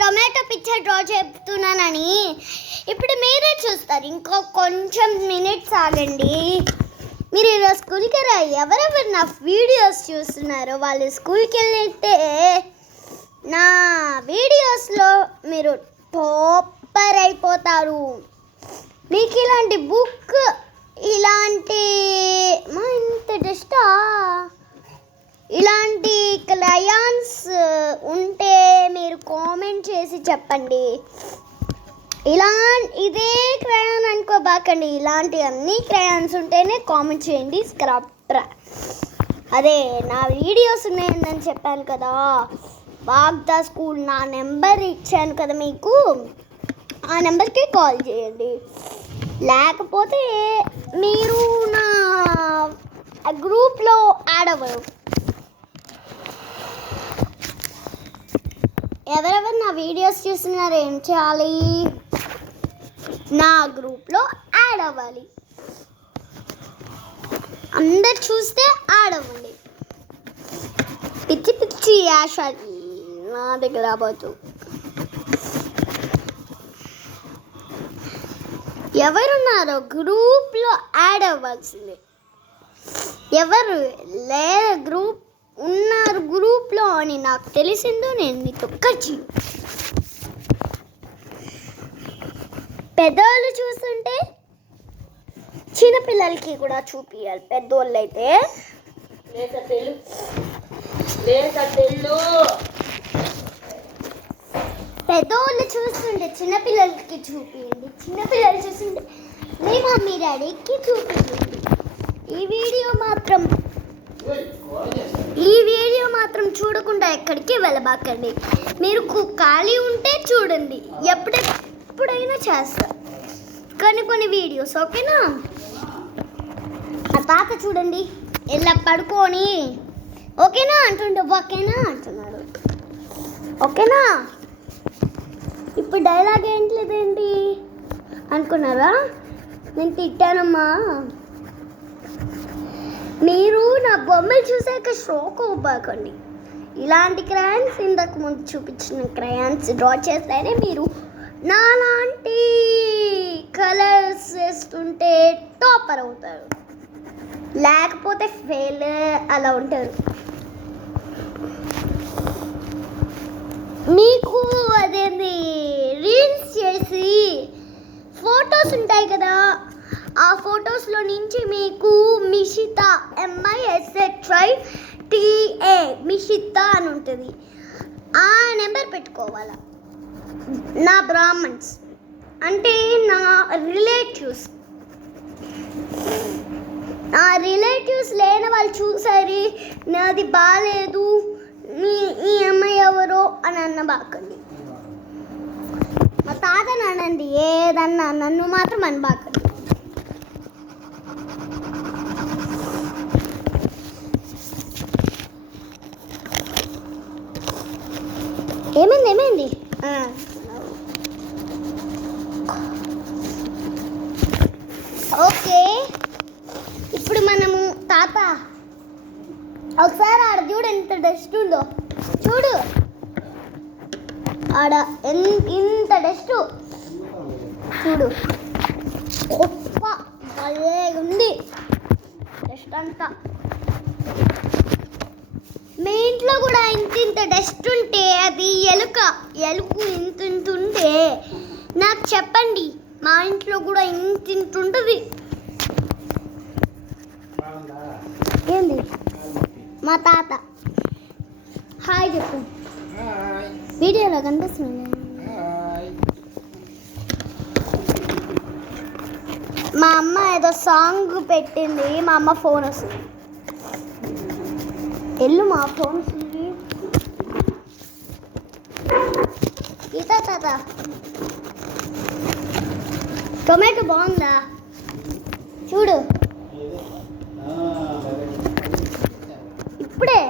Tomato picture draw చెప్తున్నానని ఇప్పుడు మీరే చూస్తారు. ఇంకో కొంచెం మినిట్స్ ఆగండి. మీరు ఇలా స్కూల్కి రా. ఎవరెవరు నా వీడియోస్ చూస్తున్నారో వాళ్ళు స్కూల్కి వెళ్ళితే నా వీడియోస్లో మీరు టాపర్ అయిపోతారు. మీకు ఇలాంటి బుక్ ఇలాంటి ఇంత డస్టా ఇలాంటి క్రయాన్స్ ఉంటే మీరు కామెంట్ చేసి చెప్పండి. ఇదే క్రయాన్ అనుకోబాకండి. ఇలాంటి అన్ని క్రయాన్స్ ఉంటేనే కామెంట్ చేయండి. అదే నా వీడియోస్ ఉన్నాయని చెప్పాను కదా, వాగ్దా స్కూల్ నా నెంబర్ ఇచ్చాను కదా మీకు, ఆ నెంబర్కి కాల్ చేయండి. లేకపోతే మీరు నా గ్రూప్లో యాడ్ అవ్వరు. ఎవరెవరు నా వీడియోస్ చూస్తున్నారో ఏం చేయాలి? నా గ్రూప్లో యాడ్ అవ్వాలి. అందరు చూస్తే యాడ్ అవ్వండి. పిచ్చి పిచ్చి యాషాలు నా దగ్గర రాబోతు. ఎవరున్నారో గ్రూప్లో యాడ్ అవ్వాల్సిందే. ఎవరు గ్రూప్ ఉన్నారు గ్రూప్లో అని నాకు తెలిసిందో నేను మీతో ఖర్చు. పెద్దవాళ్ళు చూస్తుంటే చిన్నపిల్లలకి కూడా చూపించాలి. పెద్దోళ్ళు అయితే పెద్దోళ్ళు చూస్తుంటే చిన్నపిల్లలకి చూపించండి. చిన్నపిల్లలు చూస్తుంటే మీ మమ్మీ డాడీకి చూపించండి. ఈ వీడియో మాత్రం చూడకుండా ఎక్కడికి వెళ్ళబాకండి. మీరు ఖాళీ ఉంటే చూడండి. ఎప్పుడైనా చేస్తా కొన్ని వీడియోస్. ఓకేనా? ఆ తాత చూడండి ఇలా పడుకొని ఓకేనా అంటుండే ఓకేనా అంటున్నాడు. ఓకేనా? ఇప్పుడు డైలాగ్ ఏంటి అనుకున్నారా? నేను తిట్టానమ్మా. మీరు నా బొమ్మలు చూసాక షాక్ అవ్వకండి. ఇలాంటి క్రయాన్స్ ఇంతకు ముందు చూపించిన క్రయాన్స్ డ్రా చేస్తేనే మీరు నాలాంటి కలర్స్ వేస్తుంటే టాపర్ అవుతారు. లేకపోతే ఫెయిల్ అలా ఉంటారు. మీకు అదేంది రీల్స్ చేసి ఫొటోస్ ఉంటాయి కదా, ఆ ఫొటోస్లో నుంచి మీకు మిషితా MISHITA మిషితా అని ఉంటుంది. ఆ నెంబర్ పెట్టుకోవాలా. నా బ్రాహ్మణ్స్ అంటే నా రిలేటివ్స్ లేని వాళ్ళు చూసారి నాది బాగాలేదు ఈ అమ్మాయి ఎవరో అని అనబాకండి. మా తాతని అనండి ఏదన్నా, నన్ను మాత్రం అనబాకండి. ఏమైంది? ఓకే, ఇప్పుడు మనము తాత ఒకసారి ఆడ చూడు ఎంత డస్ట్ ఉందో. చూడు ఆడ ఇంత డస్ట్ చూడు. గొప్ప భలే ఉంది డస్ట్ అంతా. మీ ఇంట్లో కూడా ఇంత డస్ట్ ఉంటే అది ఎలుకు ఇంత ఉంటే నాకు చెప్పండి. మా ఇంట్లో కూడా ఇంత ఉంటుంది. ఏంది? మా తాత హాయ్ చెప్పు. వీడియోలో కనిపిస్తుంది. మా అమ్మ ఏదో సాంగ్ పెట్టింది. మా అమ్మ ఫోన్ వస్తుంది. మా ఫోన్ వస్తుంది. తాత టొమాటో బాగుందా చూడు. ఇప్పుడే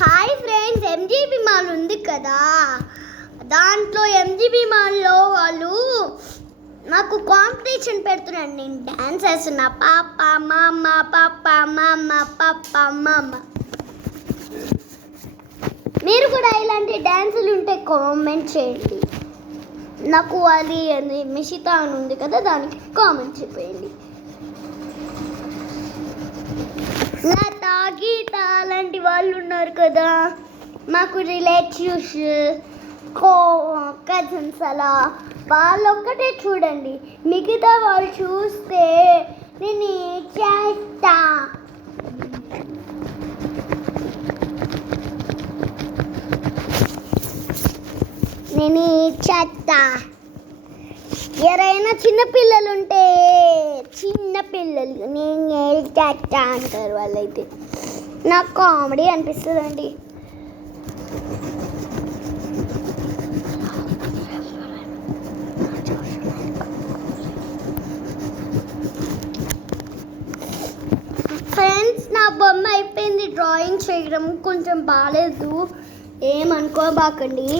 హాయ్ ఫ్రెండ్స్, MGB మాల్ ఉంది కదా, దాంట్లో MGB మాల్లో వాళ్ళు నాకు కాంపిటీషన్ పెడుతున్నాడు. నేను డ్యాన్స్ వేస్తున్నా. పాప మామ పాప మామ పాప మామ. మీరు కూడా ఇలాంటి డ్యాన్సులు ఉంటే కామెంట్ చేయండి. నాకు అది మిషితా అని ఉంది కదా, దానికి కామెంట్ చెప్పేయండి. లత గీత అలాంటి వాళ్ళు ఉన్నారు కదా, మాకు రిలేటివ్స్ కజిన్స్ అలా, వాళ్ళు ఒక్కటే చూడండి. మిగతా వాళ్ళు చూస్తే నేను చేస్తా. నేను చేస్తా. ఎవరైనా చిన్నపిల్లలు ఉంటే చిన్నపిల్లలు నేను చేస్తా అంటారు వాళ్ళైతే. నాకు కామెడీ అనిపిస్తుందండి. ఫ్రెండ్స్, నా బొమ్మ అయిపోయింది. డ్రాయింగ్ చేయడం కొంచెం బాగాలేదు, ఏమనుకోబాకండి.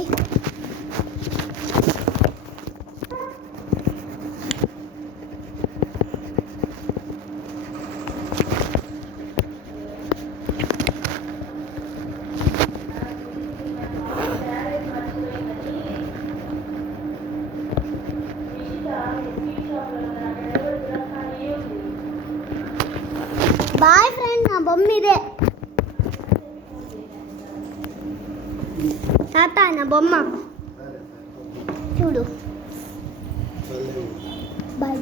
బాయ్ ఫ్రెండ్, నా బొమ్మ ఇదే. తాత, నా బొమ్మ చూడు. బాయ్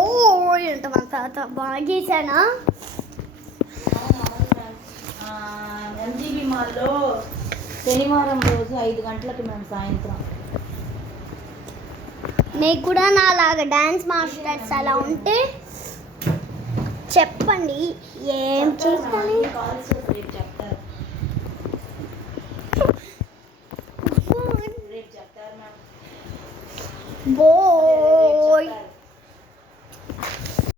ఓయ్ అంట మా తాత. బాగా చేశానా? ఎంజీబీ మాల్లో శనివారం రోజు 5 గంటలకి మేము సాయంత్రం. మీకు కూడా నాలాగా డాన్స్ మాస్టర్స్ అలా ఉంటే చెప్పండి, ఏం చేయాలి. రేపు చెప్తారు. బోయ్.